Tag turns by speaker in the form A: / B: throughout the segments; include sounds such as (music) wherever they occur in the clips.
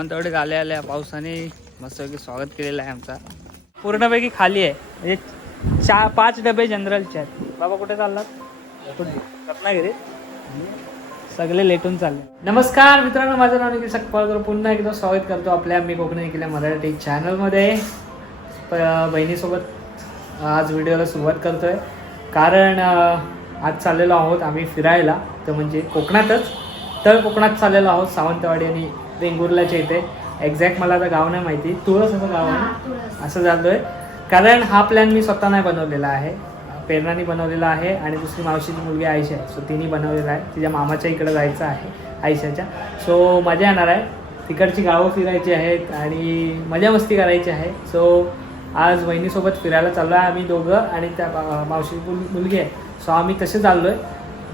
A: सावंतवाडीत आल्या आल्या पावसाने. मस्तपैकी स्वागत केलेलं आहे आमचा. पूर्णपैकी खाली आहे. म्हणजे चार पाच डबे जनरलचे आहेत. बाबा कुठे चाललात? रत्नागिरी सगळे लेटून चालले. नमस्कार मित्रांनो माझं नाव निखिल सकपाळकर पुन्हा एकदा स्वागत करतो आपल्या मी कोकणी निखिल्या मराठी चॅनलमध्ये प- बहिणीसोबत आज व्हिडिओला सुरुवात करतोय. कारण आज चाललेलो आहोत आम्ही फिरायला. तर म्हणजे कोकणातच. तर कोकणात चाललेलो आहोत सावंतवाडी आणि वेंगुर्ल्याच्या इथे. एक्झॅक्ट मला आता गाव नाही माहिती. तुळस असं गाव आहे? असं झालोय कारण हा प्लॅन मी स्वतः नाही बनवलेला आहे. प्रेरणाने बनवलेला आहे आणि दुसरी मावशीची मुलगी आयुष आहे. सो तिने बनवलेला आहे. तिच्या मामाच्या इकडे जायचं आहे आयुष्याच्या सो मजा येणार आहे. तिकडची गावं फिरायची आहेत आणि मजा मस्ती करायची आहे. सो आज बहिणीसोबत फिरायला चाललो आहे आम्ही दोघं आणि त्या मा- मावशीची मुल- मुलगी आहे. सो आम्ही तसे चाललो आहे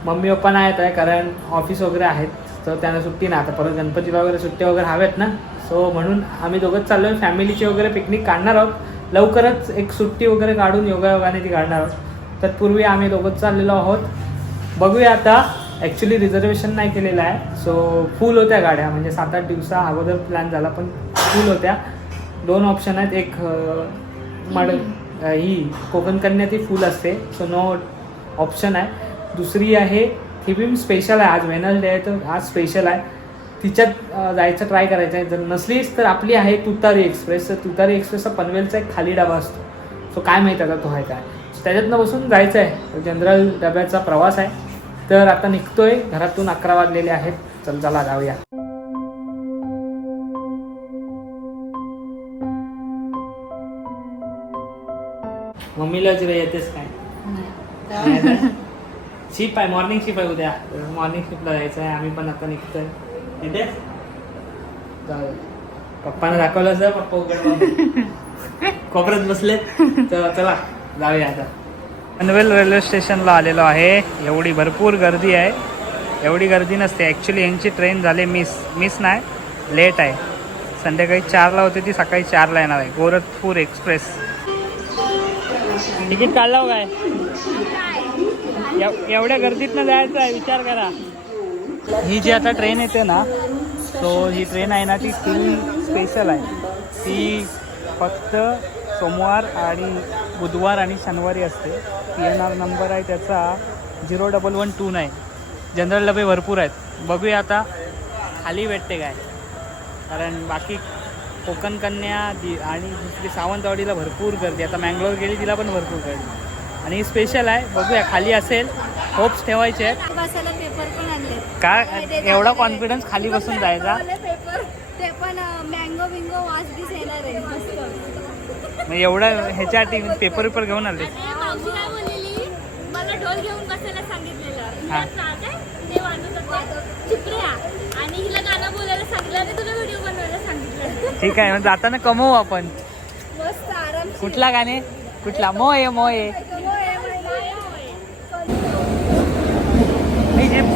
A: मम्मी पप्पा नाही येत आहे कारण ऑफिस वगैरे आहेत. तर त्यांना सुट्टी नाही आता परत गणपतीला वगैरे सुट्ट्या वगैरे हव्यात ना. सो म्हणून आम्ही दोघंच चाललो आहे फॅमिलीची वगैरे पिकनिक काढणार आहोत. लवकरच एक सुट्टी वगैरे काढून योगायोगाने ती काढणार आहोत. तत्पूर्वी आम्ही दोघंच चाललेलो आहोत. बघूया आता. ॲक्च्युली रिझर्वेशन नाही केलेलं आहे. सो फुल होत्या गाड्या. म्हणजे सात आठ दिवसा अगोदर प्लॅन झाला पण फुल होत्या. दोन ऑप्शन आहेत. एक अं, मड ही कोकण कन्या ती फुल असते. सो नो ऑप्शन आहे. दुसरी आहे थिबीम स्पेशल आहे. आज वेनसडे आहे तर आज स्पेशल आहे. तिच्यात जायचं ट्राय करायचं आहे. जर नसलीच तर आपली आहे तुतारी एक्सप्रेस तर तुतारी एक्सप्रेसचा पनवेलचा एक खाली डबा असतो. सो काय माहीत आता तो आहे काय? त्याच्यातनं बसून जायचं आहे. जनरल डब्याचा प्रवास आहे. तर आता निघतोय. घरातून अकरा वाजलेले आहेत. चल चला जाऊया. मम्मीला रे येतेस काय? शिप आहे मॉर्निंग शिप आहे उद्या. मॉर्निंग शिपला जायचं आहे आम्ही पण आता निघतोय. पप्पाने दाखवलं सर पप्पा उघड (laughs) कोपऱ्यात बसले. तर चला जाऊया आता. पनवेल रेल्वे स्टेशनला आलेलो आहे. एवढी भरपूर गर्दी आहे. एवढी गर्दी नसते. ॲक्च्युली यांची ट्रेन झाली मिस मिस नाही लेट आहे. संध्याकाळी चारला होते ती सकाळी चारला येणार आहे. गोरखपूर एक्सप्रेस. तिकीट काढला हो काय? एवढ्या गर्दीतनं जायचं आहे विचार करा. ही जी आता ट्रेन येते ना सो ही ट्रेन आहे ना ती फुल स्पेशल आहे. ती फक्त सोमवार आणि बुधवार आणि शनिवारी असते. पी एन आर नंबर आहे त्याचा zero double one two nine general डबे भरपूर आहेत. बघूया आता खाली भेटते काय. कारण बाकी कोकण कन्या दि आणि दुसरी सावंतवाडीला भरपूर गर्दी. आता मँगलोर गेली तिला पण भरपूर गर्दी. आणि स्पेशल आहे. बघूया खाली असेल. होप्स ठेवायचे आहेत.
B: बसायला पेपर पण आणले
A: काय एवढा कॉन्फिडन्स खाली बसून जायचा?
B: पेपर ते पण मँगो बिंगो वास बीस येणार आहे. मस्त.
A: मग एवढं ह्याच्यासाठी पेपर पेपर घेऊन आले.
B: आणि मावशी काय बोललेली? मला ढोल घेऊन बसायला सांगितलेलं. हिला नाच आहे ते वाजवत होते. चिपऱ्या. आणि हिला गाणं बोलायला सांगितलं आणि तुला व्हिडिओ बनवायला सांगितलं.
A: ठीक आहे मग जाताना कमवू आपण.
B: मस्त आराम
A: कुठला गाणे? कुठला? मोये मोये. मी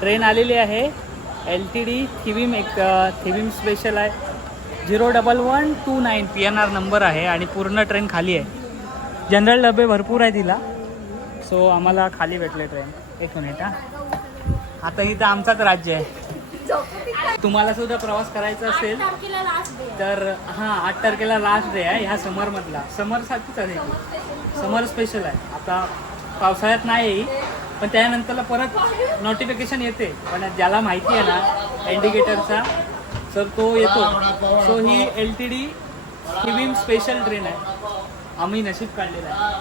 A: ट्रेन आलेली आहे. एल टी डी थिविम एक थिविम स्पेशल आहे. Zero double one two nine P N R number आहे आणि पूर्ण ट्रेन खाली आहे. जनरल डबे भरपूर आहे तिला. सो आम्हाला खाली भेटले ट्रेन. एक मिनिट हा. आता इथं आमचाच राज्य आहे. तुम्हाला सुद्धा प्रवास करायचा असेल तर हां आठ तारखेला लास्ट डे आहे ह्या समरमधला. समरसाठीच आहे. समर स्पेशल आहे. आता पावसाळ्यात नाही पण त्यानंतरला परत नोटिफिकेशन येते. पण ज्याला माहिती आहे ना इंडिकेटरचा तर तो येतो. सो ही L T D Thivim special train आहे. आम्ही नशीब काढलेलं आहे.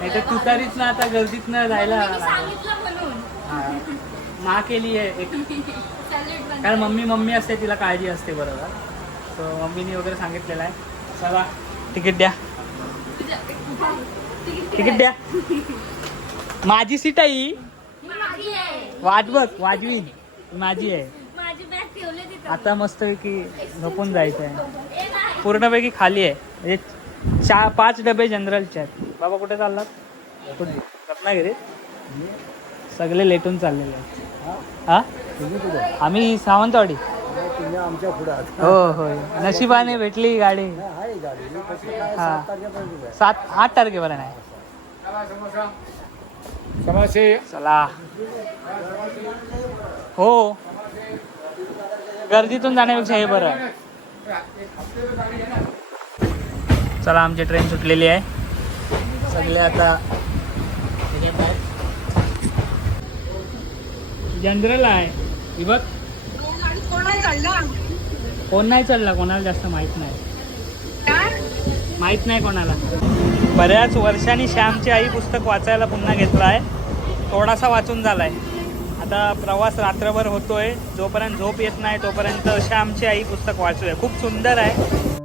A: नाही तर तुतारीतनं आता गर्दीतनं जायला हां. मा केली आहे एक कारण मम्मी मम्मी असते तिला काळजी असते बरोबर. सो मम्मीने वगैरे सांगितलेलं आहे. चला तिकीट द्या. तिकीट द्या. माझी सीट आहे वाट बघ वाजवी. माझी आहे.
B: आता मस्त की
A: आता मस्तपैकी झोपून जायचं आहे पूर्णपैकी खाली आहे. म्हणजे चार पाच डबे जनरलचे आहेत. बाबा कुठे चाललात? रत्नागिरीत रत्नागिरी सगळे लेटून चाललेले आहेत. हा? आम्ही सावंतवाडी.
C: आमच्या पुढं
A: हो. होय नशिबाने भेटली ही गाडी.
C: आहे गाडी कसं काय
A: हा.
C: सात तारखेपर्यंत आहे.
A: सात आठ तारखेपर्यंत आहे. चला. हो. गर्दीतून जाण्यापेक्षा हे बरं. आहे चला आमची ट्रेन सुटलेली आहे. सगळे आता जनरल आहे. ही बघ कोण नाही चढला कोणाला जास्त माहीत नाही. माहीत नाही कोणाला. बऱ्याच वर्षांनी श्यामची आई पुस्तक वाचायला पुन्हा घेतलं आहे. थोडासा वाचून झालाय. आता प्रवास रात्रभर होतोय. जोपर्यंत झोप येत नाही तोपर्यंत श्यामची आई पुस्तक वाचूया. खूप सुंदर आहे.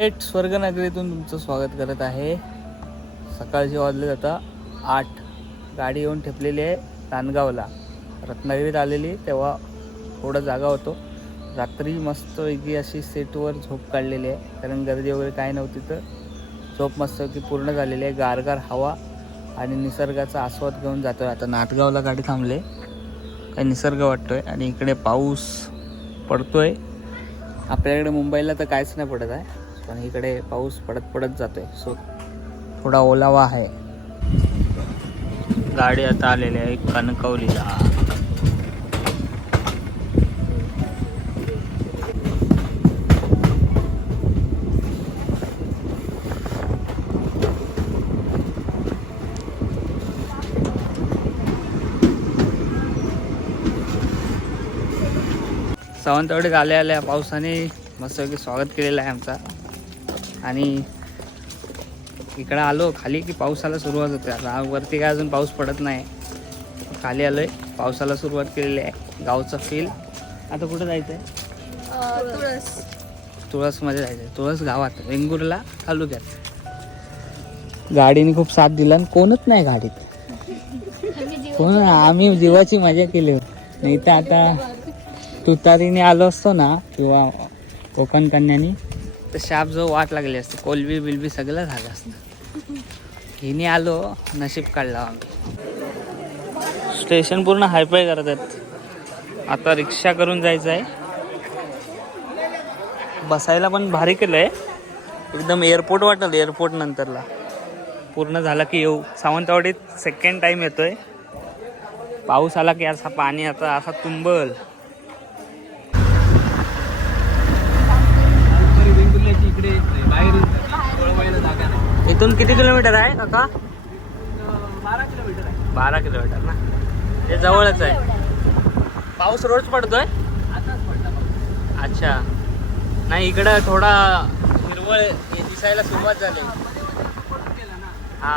A: थेट स्वर्गनगरीतून तुमचं स्वागत करत आहे. सकाळचे वाजले जातं आठ. गाडी येऊन ठेपलेली आहे नांदगावला. रत्नागिरीत आलेली तेव्हा थोडं जागा होतो. रात्री मस्तपैकी अशी सेटवर झोप काढलेली आहे. कारण गर्दी वगैरे काय नव्हती तर झोप मस्तपैकी पूर्ण झालेली आहे. गारगार हवा आणि निसर्गाचा आस्वाद घेऊन जातोय. आता नाटगावला गाडी थांबले. काय निसर्ग वाटतोय आणि इकडे पाऊस पडतोय. आपल्याकडे मुंबईला तर काहीच नाही पडत आहे. पण इकडे पाऊस पडत पडत जातोय. सो थोडा ओलावा आहे. गाडी आता आलेली आहे कणकवलीला. सावंतवाडीत आल्या आल्या पावसाने मस्तपैकी स्वागत केलेलं आहे आमचा. आणि इकडं आलो खाली की पावसाला सुरुवात होते. आता वरती काय अजून पाऊस पडत नाही. खाली आलोय पावसाला सुरुवात केलेली आहे. गावचं फील आता कुठं जायचं आहे
B: तुळस.
A: तुळसमध्ये जायचं आहे तुळस गावात वेंगुर्ला तालुक्यात. गाडीने खूप साथ दिला आणि कोणच नाही गाडीत. कोण आम्ही जीवाची मजा केली. नाही तर आता तुतारीने आलो असतो ना किंवा कोकण कन्यानी तर शाप जो वाट लागली असते कोलबी बिलबी सगळं झालं असतं. हिने आलो नशीब काढला आम्ही. स्टेशन पूर्ण हायफाय करत आहेत. आता रिक्षा करून जायचं आहे बसायला पण भारी केलं आहे एकदम एअरपोर्ट वाटेल एअरपोर्ट नंतरला. पूर्ण झाला की येऊ. सावंतवाडीत सेकंड टाईम येतोय. पाऊस आला की असा पाणी आता असा तुंबल
C: इकडे बाहेर वळवायला जागा नाही
A: इथून किती किलोमीटर आहे काका?
C: बारा किलोमीटर आहे.
A: बारा किलोमीटर ना? ते जवळच आहे. पाऊस रोज पडतोय. अच्छा. नाही इकडं थोडा हिरवळ हे दिसायला सुरुवात झाली. हा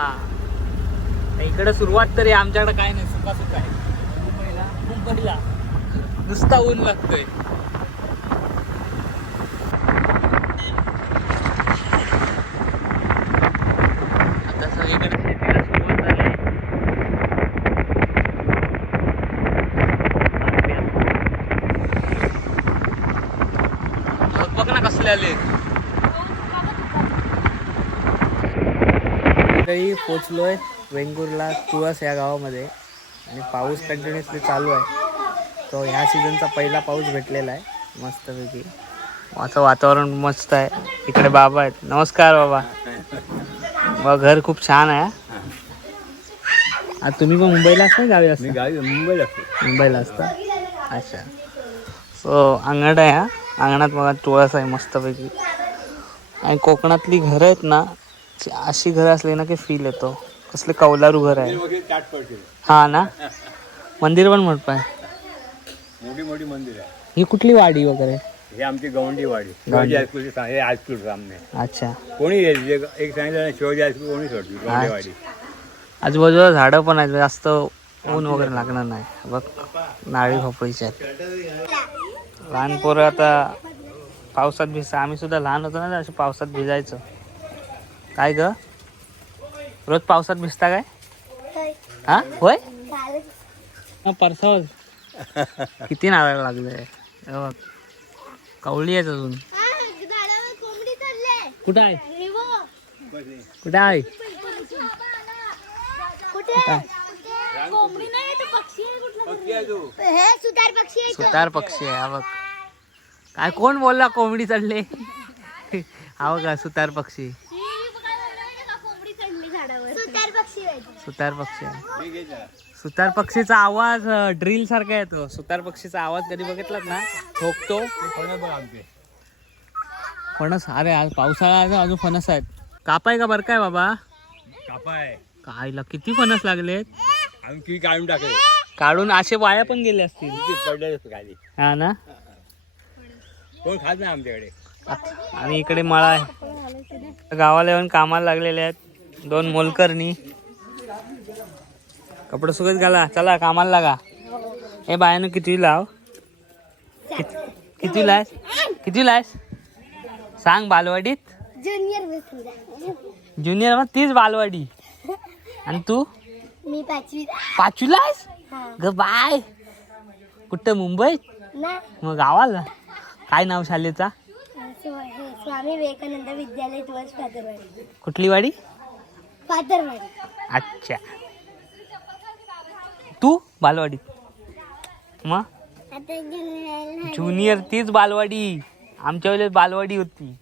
A: नाही, इकडं सुरुवात तरी आमच्याकडे काय नाही सुका सुका आहे.
C: मुंबईला.
A: मुंबईला. नुसता ऊन लागतोय आता सगळीकडे शेतीला सुरुवात झाली ढग आले काही पोचलोय वेंगुर्ला तुळस या गावामध्ये. आणि पाऊस कंटिन्युअसली चालू आहे. तो ह्या सीझनचा पहिला पाऊस भेटलेला आहे. मस्तपैकी. असं वातावरण मस्त आहे. इकडे बाबा आहेत. नमस्कार बाबा. बा घर खूप छान आहे आता तुम्ही पण मुंबईला असता गावी असता?
C: गावी मुंबईला असतो.
A: मुंबईला असता? अच्छा. सो अंगड आहे हा. अंगणात बघा तुळस आहे मस्तपैकी. आणि कोकणातली घरं आहेत ना अशी घरं असली ना की फील येतो. कसले कौलारू घर आहे हा ना? मंदिर पण मोठं आहे.
D: मोठी मोठी मंदिर आहे
A: ही कुठली वाडी वगैरे?
D: हे आमची गवंडी वाडी. शिवाजी हायस्कूल हे हायस्कूल सामने.
A: अच्छा.
D: कोणी एक सांगितलं शिवाजी हायस्कूल कोणी सोडली गवंडी वाडी.
A: आजूबाजूला झाडं पण आहेत जास्त ऊन वगैरे लागणार नाही. बघ नाळी भोपळीच्या आहेत. लहान पोरं आता पावसात भिजता आम्ही सुद्धा लहान होतो ना असे पावसात भिजायचं. काय ग? रोज पावसात भिजता काय? हा? होय? हा, परसावर (laughs) किती नारळ लागले? हे बघ. कवळी आहेत अजून. कुठं आहे? कुठं आहे?
B: हे सुतार पक्षी आहे
A: सुतार पक्षी आहे हा बघ. काय कोण बोलला कोंबडी चढले? हा बघा सुतार पक्षी.
B: सुतार पक्षी आहे
A: सुतार पक्षी आहे. सुतार पक्षीचा आवाज ड्रिल सारखा येतो. सुतार पक्षीचा आवाज कधी बघितलात ना? ठोकतो. फणस अरे आज पावसाळा आहे ना, अजून फणस आहेत. कापाय का बरं काय बाबा?
D: कापाय.
A: कायला किती फणस लागलेत?
D: आणखी काढून टाकले.
A: काढून असे वाया पण गेले असतील.
D: पडले खाली.
A: हा ना?
D: कोण खात नाही आमच्याकडे.
A: आणि इकडे मळा आहे. गावाला येऊन कामाला लागलेले आहेत. दोन मोलकरणी. कपडे सुकत घाला. चला कामाला लागा. हे बायानं किती लाव? किती लायस? किती लायस? सांग बालवाडीत?
B: ज्युनियर
A: ज्युनियर मग तीच बालवाडी. आणि तू?
B: मी पाचवी
A: पाचवीला आहेस ग बाय. कुठं मुंबईत
B: ना.
A: मग गावाला? काय नाव शालेचा?
B: स्व- स्वामी विवेकानंद विद्यालय तुळस पातरवाडी
A: कुठली वाडी?
B: पातरवाडी
A: अच्छा. तू बालवाडीत मग?
B: आता ज्युनियर
A: ज्युनियर तीच बालवाडी. आमच्या वेळेस बालवाडी होती.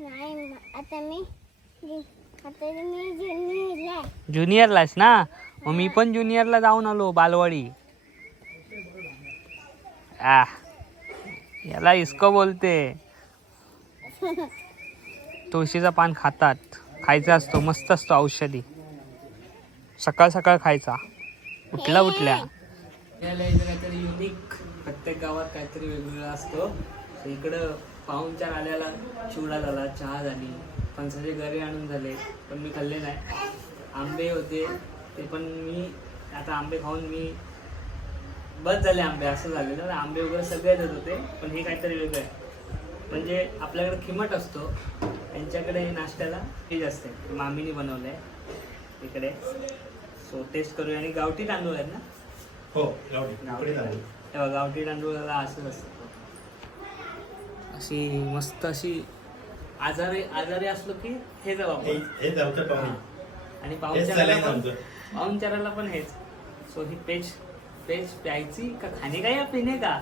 B: नाही. आता मी
A: ज्युनियरलाच ना? मग मी पण ज्युनियरला जाऊन आलो बालवाडी. आ याला इसक बोलते. तुळशीचा पान खातात. खायचा असतो मस्त असतो औषधी. सकाळ सकाळ खायचा. उठल्या उठल्या. काहीतरी युनिक प्रत्येक गावात काहीतरी वेगवेगळा असतो. इकडं पाहुणचार आल्याला चिवडा झाला चहा झाली. फणसाचे घरी आणून झाले पण मी खाल्ले नाही. आंबे होते ते पण मी आता आंबे खाऊन मी बस झाले आंबे असं झालेलं ना आंबे वगैरे सगळे देत होते पण हे काहीतरी वेगळं आहे. म्हणजे आपल्याकडे खिमट असतो त्यांच्याकडे नाश्त्याला हेच असते मामीने बनवलं आहे. इकडे. सो टेस्ट करूया. आणि गावठी तांदूळ आहेत ना?
D: हो
A: गावठी. तांदूळ. तेव्हा गावठी तांदूळाला असंच असतं अशी मस्त अशी आजारी आजारी असलो की हे जाऊ आपण.
E: हेच आमचं
A: हा.
E: पाहुणे
A: आणि पाहुणचाराला
E: चालायचं
A: पण
E: आमचं.
A: पाहुणचाराला पण हेच. सो ही पेज पेज प्यायची का खाणे का या पिणे का?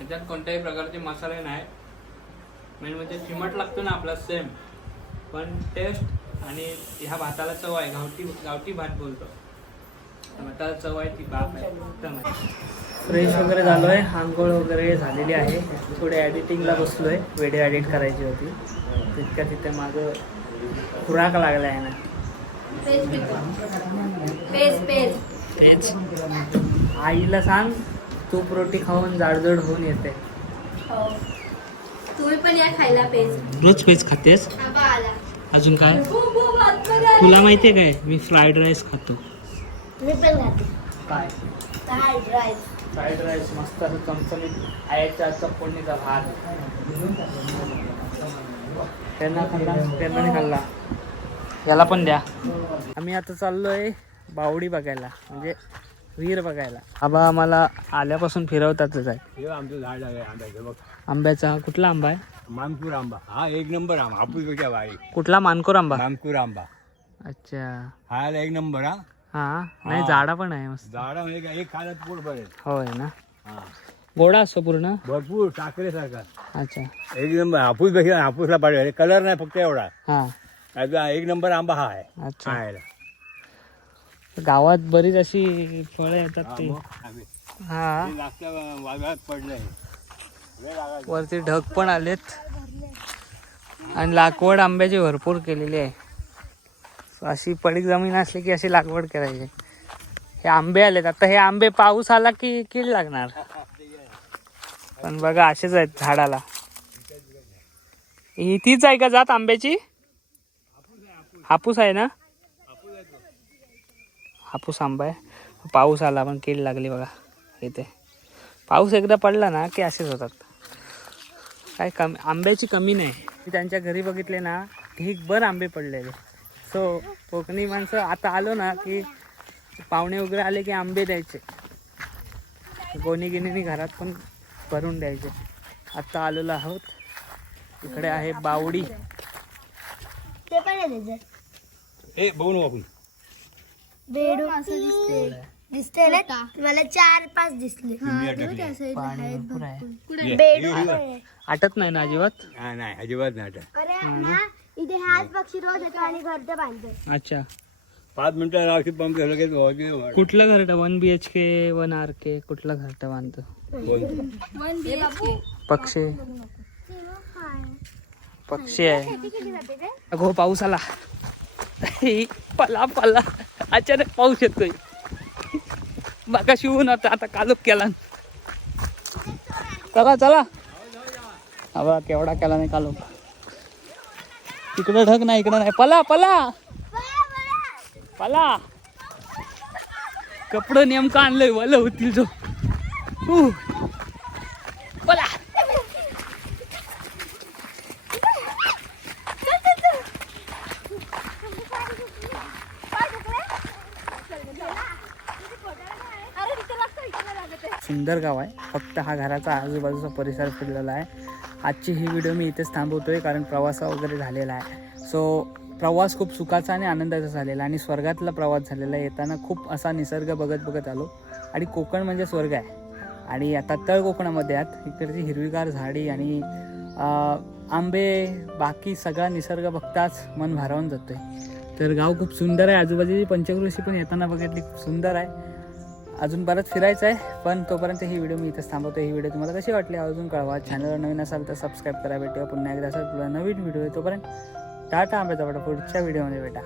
A: याच्यात कोणत्याही प्रकारचे मसाले नाही. मेन म्हणजे चिमट लागतो ना आपला सेम पण टेस्ट आणि ह्या भाताला चव आहे. गावठी गावठी भात बोलतो. भाताला चव आहे ती बाप आहे. फ्रेश वगैरे झालो आहे आंघोळ वगैरे झालेली आहे. थोडे एडिटिंगला बसलो आहे व्हिडिओ एडिट करायची होती. तितक्या तिथे माझं खुराक लागला आहे ना.
B: पेज पेज
A: तेच आईला सांग तूप रोटी खाऊन जाडजड होऊन येते.
B: हो. तुम्ही पण या खायला पेज.
A: रोज पेज खातेस? अजून काय. तुला माहितीये काय? मी फ्राईड राईस खातो.
B: मी पण खाते
A: काय?
B: काय ड्राय
A: फ्राईड राईस मस्त असं चमचमीत आयाच्या चपणीचा भात. त्यांना खाल्ला त्यांना नाही खाल्ला. याला पण द्या. आम्ही आता चाललोय बावडी बघायला म्हणजे विहीर बघायला. आबा आम्हाला आल्यापासून फिरवतातच आहे.
D: हे आमचं झाड आहे आंब्याचं बघ.
A: आंब्याचा कुठला आंबा आहे?
D: मानपूर आंबा. हा एक नंबर आंबा. हापूसपेक्षा भारी
A: कुठला मानकोर आंबा?
D: मानपूर आंबा.
A: अच्छा.
D: हा एक नंबर हा.
A: हा नाही. झाडा पण आहे मस्त.
D: झाडा म्हणजे काय एक खायला पोट भरेल.
A: होय ना?
D: हा.
A: गोडा असतो पूर्ण?
D: भरपूर साखरेसारखा.
A: अच्छा.
D: एक नंबर हापूसपेक्षा हापूसला पाडवे कलर नाही फक्त एवढा.
A: हा.
D: एक नंबर आंबा हा आहे
A: अच्छा.
D: खायला.
A: गावात बरीच अशी फळं येतात ती. हा.
D: ते मागच्या वादळात पडलंय लय लागायचं.
A: वरती ढग पण आलेत. आणि लागवड आंब्याची भरपूर केलेली आहे. अशी पडीक जमीन असली की अशी लागवड करायची. हे आंबे आलेत. आता हे आंबे पाऊस आला की कीड लागणार. पण बघा असेच आहेत झाडाला. ही तीच आहे का जात आंब्याची? हापूस आहे ना? हापूस आंबा आहे. पाऊस आला पण कीड लागली बघा इथे. पाऊस एकदा पडला ना की असेच होतात. काय कमी आंब्याची कमी नाही. मी त्यांच्या घरी बघितले ना ढीकभर आंबे पडलेले. सो कोकणी माणसं आता आलो ना की पाहुणे वगैरे आले की आंबे द्यायचे. गोणी गिनीनी घरात पण भरून द्यायचे. आत्ता आलेलो आहोत. इकडे आहे बावडी.
D: ए बघू आपण.
B: बेडू. असं दिसते दिसते ना? मला चार पाच दिसले.
A: पाणी भरपूर आहे.
B: बेडू.
A: आटत नाही ना अजिबात?
D: हा, नाही अजिबात नाही आता.
B: अरे ना? इथे हाच पक्षी रोज येतो आणि घरटे बांधतो
A: अच्छा.
D: पाच मिनिटं रावशी पंप केलं लगेच वाजवी वाढ.
A: कुठलं घरटं one B H K one R K कुठलं घरटं बांधतो?
D: बोल.
A: पक्षी. पक्षी आहे. अगो पाऊस आला. पला पला. अचानक पाऊस येतोय. बघा शिवून आता आता कालोख केला. चला चला. हा बघा केवढा केला नाही कालोख तिकडं ढग नाही इकडं नाही. पला पला. पला. कपडं नेमकं आणलंय वलं होतील जो. पला. सुंदर गाव आहे. फक्त हा घराचा आजूबाजूचा परिसर फिरलेला आहे. आजची ही व्हिडिओ मी इथेच आहे कारण प्रवास वगैरे झालेला आहे. सो प्रवास खूप सुखाचा आणि आनंदाचा झालेला आणि स्वर्गातला प्रवास झालेला आहे. येताना खूप असा निसर्ग बघत बघत आलो. आणि कोकण म्हणजे स्वर्ग आहे. आणि आता तळ कोकणामध्ये आहात. इकडची हिरवीगार झाडी आणि आंबे बाकी सगळा निसर्ग बघताच मन भारावून जातो आहे तर गाव खूप सुंदर आहे. आजूबाजूची पंचकृषी पण येताना बघितली खूप सुंदर आहे. अजून परत फिरायचं आहे पण तोपर्यंत ही व्हिडिओ मी इथेच थांबवतो. ही व्हिडिओ तुम्हाला कशी वाटली अजून कळवा. चॅनलवर नवीन असाल तर सबस्क्राईब करा भेटूया पुन्हा एकदा असाल नवीन व्हिडिओ आहे तोपर्यंत टाटा आंब्याचा वाटा पुढच्या व्हिडिओमध्ये भेटा.